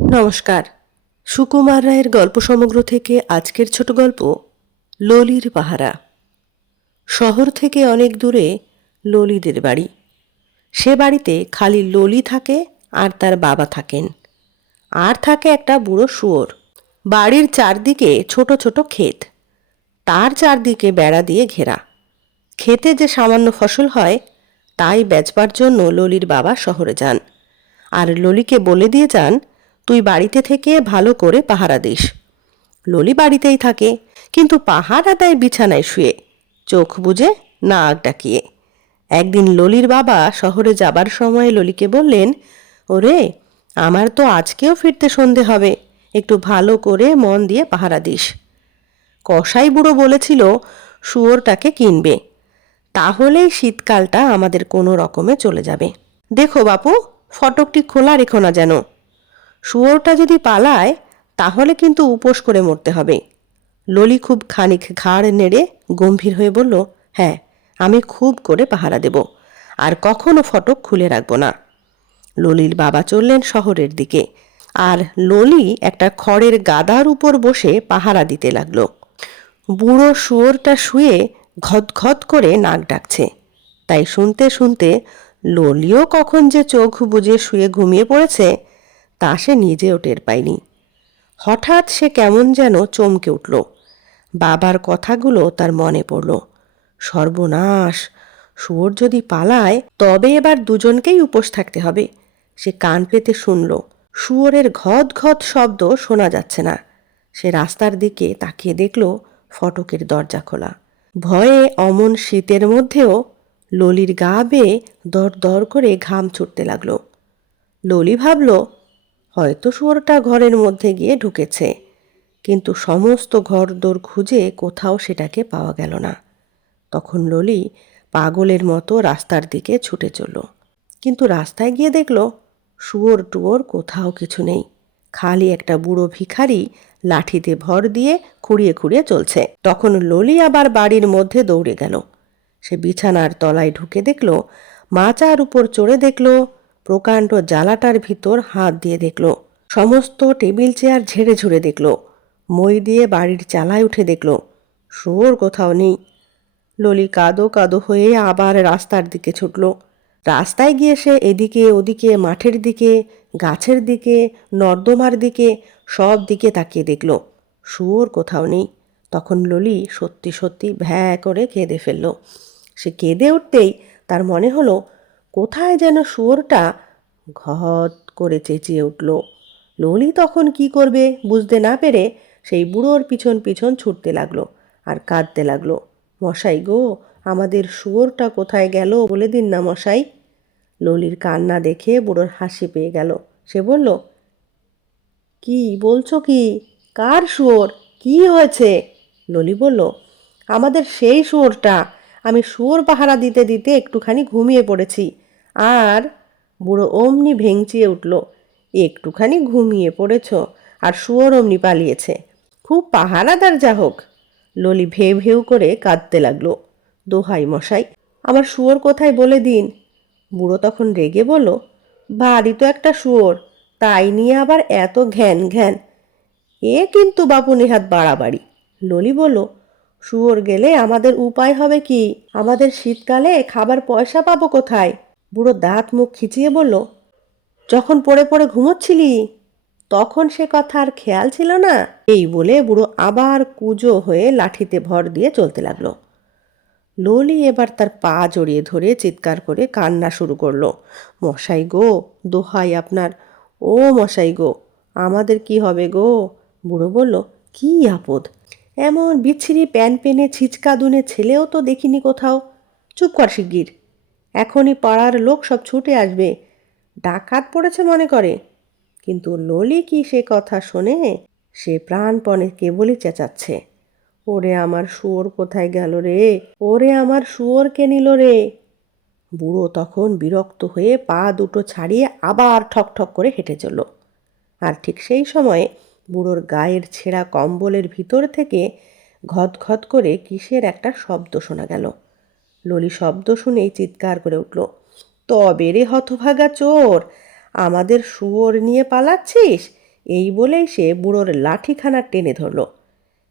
নমস্কার। সুকুমার রায়ের গল্প সমগ্র থেকে আজকের ছোট গল্প ললির পাহারা। শহর থেকে অনেক দূরে ললিদের বাড়ি। সে বাড়িতে খালি ললি থাকে আর তার বাবা থাকেন, আর থাকে একটা বুড়ো শুয়োর। বাড়ির চারদিকে ছোট ছোট ক্ষেত, তার চারদিকে বেড়া দিয়ে ঘেরা। ক্ষেতে যে সামান্য ফসল হয় তাই বেচবার জন্য ললির বাবা শহরে যান, আর ললিকে বলে দিয়ে যান, তুই বাড়িতে থেকে ভালো করে পাহারা দিস। ললি বাড়িতেই থাকে, কিন্তু পাহারা দেয় বিছানায় শুয়ে, চোখ বুজে নাক ডাকিয়ে। একদিন ললির বাবা শহরে যাবার সময় ললিকে বললেন, ওরে, আমার তো আজকেও ফিরতে সন্ধে হবে, একটু ভালো করে মন দিয়ে পাহারা দিস। কসাই বুড়ো বলেছিল শুয়োরটাকে কিনবে, তাহলেই শীতকালটা আমাদের কোনো রকমে চলে যাবে। দেখো বাপু, ফটকটি খোলা রেখো না যেন। শুয়োরটা যদি পালায় তাহলে কিন্তু উপোস করে মরতে হবে। ললি খুব খানিক ঘাড় নেড়ে গম্ভীর হয়ে বলল, হ্যাঁ, আমি খুব করে পাহারা দেব, আর কখনো ফটক খুলে রাখব না। ললির বাবা চললেন শহরের দিকে, আর ললি একটা খড়ের গাদার উপর বসে পাহারা দিতে লাগলো। বুড়ো শুয়োরটা শুয়ে ঘদঘদ করে নাক ডাকছে, তাই শুনতে শুনতে ললিও কখন যে চোখ বুজে শুয়ে ঘুমিয়ে পড়েছে তা সে নিজেও টের পায়নি। হঠাৎ সে কেমন যেন চমকে উঠল। বাবার কথাগুলো তার মনে পড়ল। সর্বনাশ, শুয়োর যদি পালায় তবে এবার দুজনকেই উপোস থাকতে হবে। সে কান পেতে শুনল, শুয়োরের ঘদ ঘদ শব্দ শোনা যাচ্ছে না। সে রাস্তার দিকে তাকিয়ে দেখল ফটকের দরজা খোলা। ভয়ে অমন শীতের মধ্যেও ললির গা বেয়ে দর দর করে ঘাম ছুটতে লাগলো। ললি ভাবল, হয়তো শুয়োরটা ঘরের মধ্যে গিয়ে ঢুকেছে, কিন্তু সমস্ত ঘরদোর খুঁজে কোথাও সেটাকে পাওয়া গেল না। তখন ললি পাগলের মতো রাস্তার দিকে ছুটে চলল, কিন্তু রাস্তায় গিয়ে দেখল শুয়োর টুয়োর কোথাও কিছু নেই। খালি একটা বুড়ো ভিখারি লাঠিতে ভর দিয়ে খুঁড়িয়ে খুঁড়িয়ে চলছে। তখন ললি আবার বাড়ির মধ্যে দৌড়ে গেল। সে বিছানার তলায় ঢুকে দেখল, মাচার উপর চড়ে দেখল, প্রকাণ্ড জ্বালাটার ভিতর হাত দিয়ে দেখল, সমস্ত টেবিল চেয়ার ঝেড়ে ঝুড়ে দেখল, মই দিয়ে বাড়ির চালায় উঠে দেখল, শুয়োর কোথাও নেই। ললি কাদো কাদো হয়ে আবার রাস্তার দিকে ছুটল। রাস্তায় গিয়ে সে এদিকে ওদিকে, মাঠের দিকে, গাছের দিকে, নর্দমার দিকে, সব দিকে তাকিয়ে দেখল, শুয়োর কোথাও নেই। তখন ললি সত্যি সত্যি ভ্যাঁ করে কেঁদে ফেলল। সে কেঁদে উঠতেই তার মনে হলো কোথায় যেন শুয়োরটা ঘট করে চেঁচিয়ে উঠল। ললি তখন কি করবে বুঝতে না পেরে সেই বুড়োর পিছন পিছন ছুটতে লাগলো আর কাঁদতে লাগলো, মশাই গো, আমাদের শুয়োরটা কোথায় গেল বলে দিন না মশাই। ললির কান্না দেখে বুড়োর হাসি পেয়ে গেল। সে বলল, কি বলছো কি? কার শুয়োর? কি হয়েছে? ললি বলল, আমাদের সেই শুয়োরটা। আমি শুয়োর পাহারা দিতে দিতে একটুখানি ঘুমিয়ে পড়েছি। আর বুড়ো অমনি ভেঙচিয়ে উঠল, একটুখানি ঘুমিয়ে পড়েছ আর শুয়োর অমনি পালিয়েছে? খুব পাহারাদার যা হোক। ললি ভেউ ভেউ করে কাঁদতে লাগলো, দোহাই মশাই, আমার শুয়োর কোথায় বলে দিন। বুড়ো তখন রেগে বলল, ভারী তো একটা শুয়োর, তাই নিয়ে আবার এত ঘ্যান ঘ্যান। এ কিন্তু বাপু নেহাত বাড়াবাড়ি। ললি বলল, শুয়োর গেলে আমাদের উপায় হবে কি? আমাদের শীতকালে খাবার পয়সা পাবো কোথায়? বুড়ো দাঁত মুখ খিচিয়ে বলল, যখন পড়ে পড়ে ঘুমোচ্ছিলি তখন সে কথা আর খেয়াল ছিল না? এই বলে বুড়ো আবার কুজো হয়ে লাঠিতে ভর দিয়ে চলতে লাগলো। ললি এবার তার পা জড়িয়ে ধরে চিৎকার করে কান্না শুরু করলো, মশাই গো, দোহাই আপনার, ও মশাই গো, আমাদের কি হবে গো? বুড়ো বলল, কি আপদ? এমন বিচ্ছিরি প্যান পেনে ছিচকা দুনে ছেলেও তো দেখিনি কোথাও। চুপ কর শিগগির, এখনই পাড়ার লোক সব ছুটে আসবে, ডাকাত পড়েছে মনে করে। কিন্তু ললি কি সে কথা শোনে? সে প্রাণপণে কেবলই চেঁচাচ্ছে, ওরে আমার শুয়োর কোথায় গেল রে? ওরে আমার শুয়োর কে নিল রে? বুড়ো তখন বিরক্ত হয়ে পা দুটো ছাড়িয়ে আবার ঠক ঠক করে হেঁটে চলল। আর ঠিক সেই সময়ে বুড়োর গায়ের ছেঁড়া কম্বলের ভিতর থেকে ঘদঘদ করে কিসের একটা শব্দ শোনা গেল। ললি শব্দ শুনেই চিৎকার করে উঠল, তবে রে হতভাগা চোর, আমাদের শুয়োর নিয়ে পালাচ্ছিস? এই বলেই সে বুড়োর লাঠিখানা টেনে ধরল।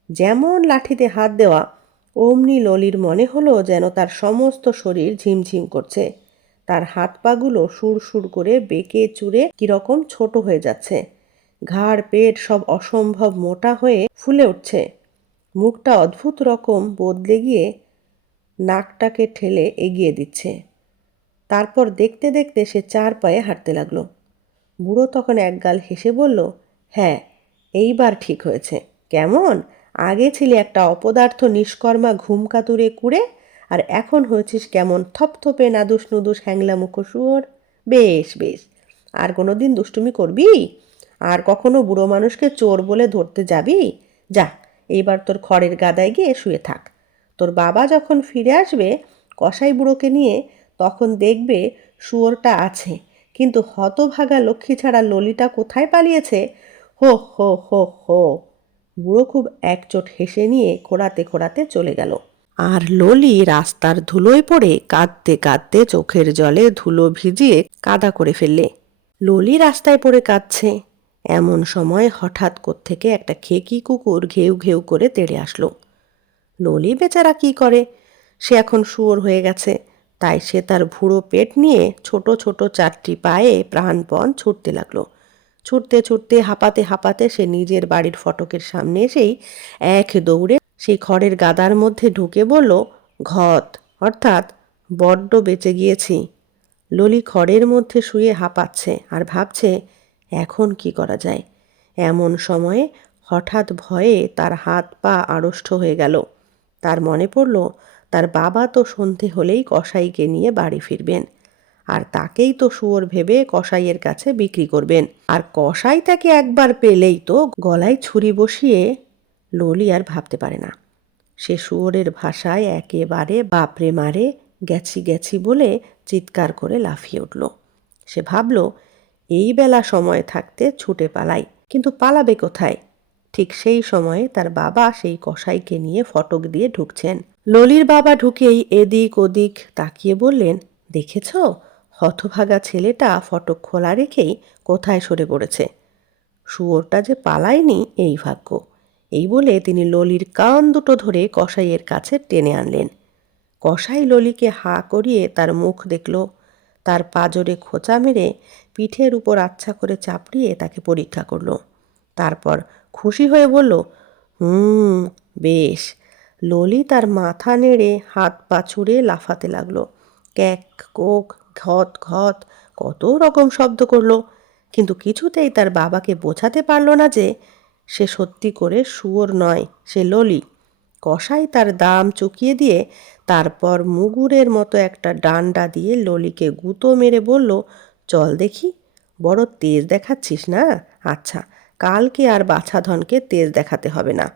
যেমন লাঠিতে হাত দেওয়া, অমনি ললির মনে হলো যেন তার সমস্ত শরীর ঝিমঝিম করছে। তার হাত পাগুলো সুরসুর করে বেঁকে চুরে কিরকম ছোট হয়ে যাচ্ছে। ঘাড় পেট সব অসম্ভব মোটা হয়ে ফুলে উঠছে। মুখটা অদ্ভুত রকম বদলে গিয়ে নাকটাকে ঠেলে এগিয়ে দিচ্ছে। তারপর দেখতে দেখতে সে 4 পায়ে হাঁটতে লাগলো। বুড়ো তখন একগাল হেসে বলল, হ্যাঁ, এইবার ঠিক হয়েছে। কেমন? আগে ছিলি একটা অপদার্থ নিষ্কর্মা ঘুমকাতুরে কুড়ে, আর এখন হয়েছিস কেমন থপথপে নাদুস নুদুস হ্যাংলা মুখো শুয়োর। বেশ বেশ, আর কোনো দিন দুষ্টুমি করবি? আর কখনো বুড়ো মানুষকে চোর বলে ধরতে যাবি? যা, এইবার তোর খড়ের গাদায় গিয়ে শুয়ে থাক। তোর বাবা যখন ফিরে আসবে কসাই বুড়োকে নিয়ে, তখন দেখবে শুয়োরটা আছে, কিন্তু হতভাগা লক্ষ্মী ছাড়া ললিটা কোথায় পালিয়েছে। হো হো হো হো। বুড়ো খুব একচোট হেসে নিয়ে খোঁড়াতে খোঁড়াতে চলে গেল। আর ললি রাস্তার ধুলোয় পড়ে কাঁদতে কাঁদতে চোখের জলে ধুলো ভিজিয়ে কাদা করে ফেললে। ললি রাস্তায় পড়ে কাঁদছে, এমন সময় হঠাৎ কোত্থেকে একটা খেকি কুকুর ঘেউ ঘেউ করে তেড়ে আসলো। ললি বেচারা কি করে, সে এখন শুয়োর হয়ে গেছে, তাই সে তার ভুড়ো পেট নিয়ে ছোট ছোট 4টি পায়ে প্রাণপণ ছুটতে লাগলো। ছুটতে ছুটতে হাঁপাতে হাঁপাতে সে নিজের বাড়ির ফটকের সামনে এসেই এক দৌড়ে সেই খড়ের গাদার মধ্যে ঢুকে বলল, ঘত, অর্থাৎ বড্ড বেঁচে গিয়েছি। ললি খড়ের মধ্যে শুয়ে হাঁপাচ্ছে আর ভাবছে এখন কি করা যায়। এমন সময়ে হঠাৎ ভয়ে তার হাত পা আড়ষ্ট হয়ে গেল। তার মনে পড়ল তার বাবা তো সন্ধে হলেই কসাইকে নিয়ে বাড়ি ফিরবেন, আর তাকেই তো শুয়োর ভেবে কসাইয়ের কাছে বিক্রি করবেন, আর কসাই তাকে একবার পেলেই তো গলায় ছুরি বসিয়ে। ললি আর ভাবতে পারে না। সে শুয়োরের ভাষায় একেবারে বাপরে মারে গেছি গেছি বলে চিৎকার করে লাফিয়ে উঠল। সে ভাবল এই বেলা সময় থাকতে ছুটে পালাই, কিন্তু পালাবে কোথায়? ঠিক সেই সময়ে তার বাবা সেই কসাইকে নিয়ে ফটক দিয়ে ঢুকছেন। ললির বাবা ঢুকেই এদিক ওদিক তাকিয়ে বললেন, দেখেছ, হতভাগা ছেলেটা ফটক খোলা রেখেই কোথায় সরে পড়েছে। শুয়োরটা যে পালায়নি এই ভাগ্য। এই বলে তিনি ললির কান দুটো ধরে কসাইয়ের কাছে টেনে আনলেন। কসাই ললিকে হা করিয়ে তার মুখ দেখল, তার পাজরে খোঁচা মেরে পিঠের উপর আচ্ছা করে চাপড়িয়ে তাকে পরীক্ষা করল। তারপর খুশি হয়ে বলল, বেশ। ললি তার মাথা নেড়ে হাত পা ছুড়ে লাফাতে লাগলো। ক্যাক কোক ঘত ঘত কত রকম শব্দ করলো, কিন্তু কিছুতেই তার বাবাকে বোঝাতে পারল না যে সে সত্যি করে শুয়োর নয়, সে ললি। কসাই তার দাম চুকিয়ে দিয়ে তারপর মুগুরের মতো একটা ডান্ডা দিয়ে ললিকে গুঁতো মেরে বলল, চল দেখি, বড় তেজ দেখাচ্ছিস না? আচ্ছা, কালকে আর বাছাধনকে তেজ দেখাতে হবে না।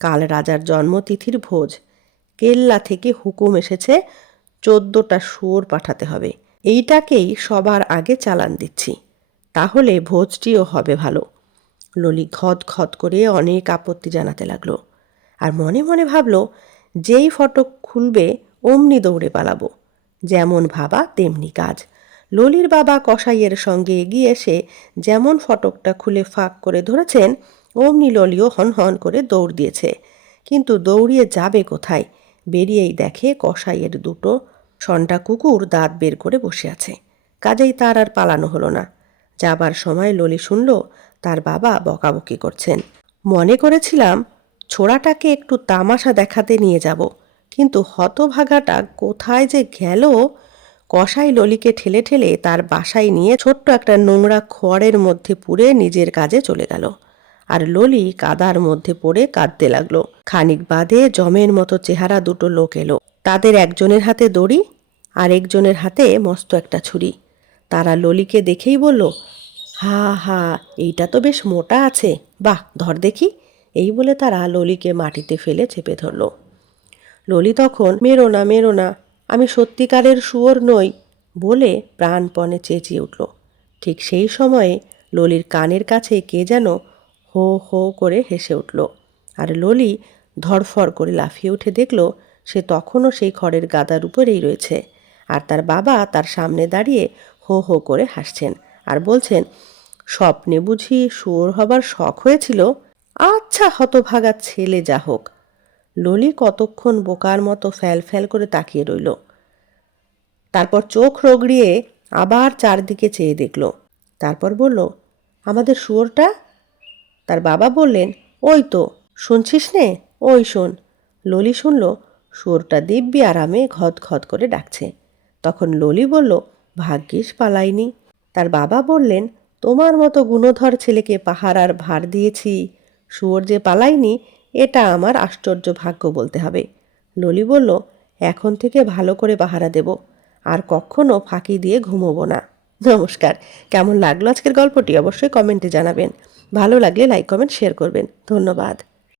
কাল রাজার জন্মতিথির ভোজ। কেল্লা থেকে হুকুম এসেছে 14টা শুয়োর পাঠাতে হবে। এইটাকেই সবার আগে চালান দিচ্ছি, তাহলে ভোজটিও হবে ভালো। ললি খদ খদ করে অনেক আপত্তি জানাতে লাগলো, আর মনে মনে ভাবল যেই ফটক খুলবে অমনি দৌড়ে পালাবো। যেমন ভাবা তেমনি কাজ। ললির বাবা কসাইয়ের সঙ্গে এগিয়ে এসে যেমন ফটকটা খুলে ফাঁক করে ধরেছেন, অমনি ললিও হন হন করে দৌড় দিয়েছে। কিন্তু দৌড়িয়ে যাবে কোথায়? বেরিয়েই দেখে কসাইয়ের দুটো ষণ্ডা কুকুর দাঁত বের করে বসে আছে। কাজেই তার আর পালানো হলো না। যাবার সময় ললি শুনল তার বাবা বকাবকি করছেন। মনে করেছিলাম ছোড়াটাকে একটু তামাশা দেখাতে নিয়ে যাব, কিন্তু হতভাগাটা কোথায় যে গেল। কসাই ললিকে ঠেলে ঠেলে তার বাসায় নিয়ে ছোট্ট একটা নোংরা খড়ের মধ্যে পুরে নিজের কাজে চলে গেল। আর ললি কাদার মধ্যে পড়ে কাঁদতে লাগলো। খানিক বাদে জমের মতো চেহারা দুটো লোক এলো। তাদের একজনের হাতে দড়ি আর একজনের হাতে মস্ত একটা ছুরি। তারা ললিকে দেখেই বলল, হা হা, এইটা তো বেশ মোটা আছে, বাহ, ধর দেখি। এই বলে তারা ললিকে মাটিতে ফেলে চেপে ধরল। ললি তখন মেরো না মেরো না, আমি সত্যিকারের শুয়োর নই বলে প্রাণপণে চেঁচিয়ে উঠল। ঠিক সেই সময়ে ললির কানের কাছে কে যেন হো হো করে হেসে উঠল, আর ললি ধড়ফড় করে লাফিয়ে উঠে দেখল সে তখনও সেই খড়ের গাদার উপরেই রয়েছে, আর তার বাবা তার সামনে দাঁড়িয়ে হো হো করে হাসছেন আর বলছেন, স্বপ্নে বুঝি শুয়োর হবার শখ হয়েছিল? আচ্ছা হতভাগা ছেলে যা হোক। ললি কতক্ষণ বোকার মতো ফ্যাল ফ্যাল করে তাকিয়ে রইল। তারপর চোখ রগড়িয়ে আবার চারদিকে চেয়ে দেখল। তারপর বলল, আমাদের শুয়োরটা? তার বাবা বললেন, ওই তো, শুনছিস নে, ওই শোন। ললি শুনল শুয়োরটা দিব্যি আরামে ঘদ ঘদ করে ডাকছে। তখন ললি বলল, ভাগ্যিস পালাইনি। তার বাবা বললেন, তোমার মতো গুণধর ছেলেকে পাহারার ভার দিয়েছি, শুয়োর যে পালাইনি এটা আমার আশ্চর্য ভাগ্য বলতে হবে। ললি বলল, এখন থেকে ভালো করে পাহারা দেব, আর কখনো ফাঁকি দিয়ে ঘুমোবো না। নমস্কার। কেমন লাগলো আজকের গল্পটি অবশ্যই কমেন্টে জানাবেন। ভালো লাগলে লাইক কমেন্ট শেয়ার করবেন। ধন্যবাদ।